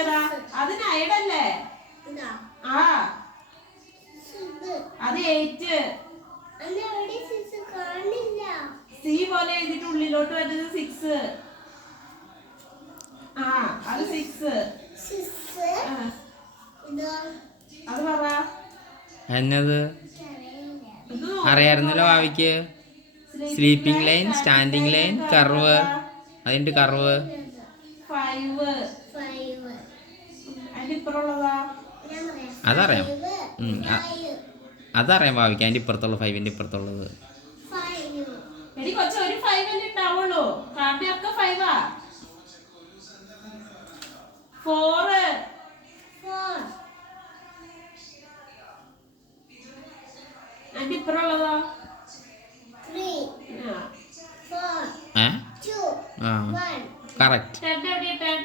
ഏതാ? അത് 9 അല്ലേ? ആ അത് 8. സി പോലെ എഴുതിട്ട് ഉള്ളിലോട്ട് വരുന്നത് 6. ആ അത് 6. അത് പറ. എന്നത് അറിയായിരുന്നല്ലോ ഭാവിക്ക്. Sleeping line, standing line, curve. അതിന്റെ കർവ് 5. അതിന്റെ ഇപ്പുറമുള്ളതാ അതറിയാം. അതറിയാം ഭാവിക്ക്. അതിന്റെ ഇപ്പുറത്തുള്ള 5ന്റെ ഇപ്പുറത്തുള്ളത്. എടി കൊച്ചു ഒരു 5 അല്ലേ ഉണ്ടാവുള്ളൂ. കാട്ടിയൊക്കെ 5 ആ. 4. അതിന്റെ ഇപ്പുറമുള്ളതോ? 3. കറക്റ്റ്. 10 എവിടെയാ? 10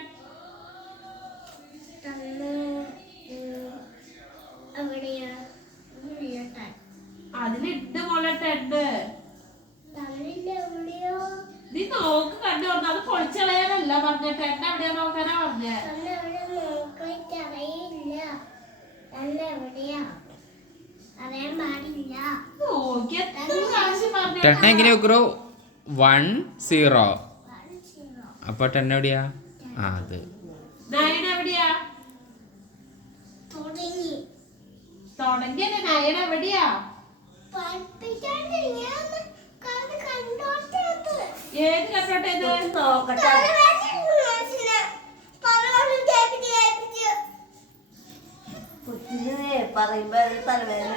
അതിലിട്ട് പോലെ 10. നീ നോക്ക് കണ്ടു പറഞ്ഞു. അത് പൊളിച്ചളയാനല്ല പറഞ്ഞ. 10 എവിടെയാ നോക്കാനാ പറഞ്ഞ. എങ്ങനെ വെക്കറോ? 1 0. അപ്പൊ 10 എവിടെയാ? അത് 9 എവിടെയാ? തുടങ്ങിയത് 9 എവിടെയാ? ഏത് കണ്ടോട്ടെ നോക്കട്ടെ. പറയുമ്പോ തലവേദന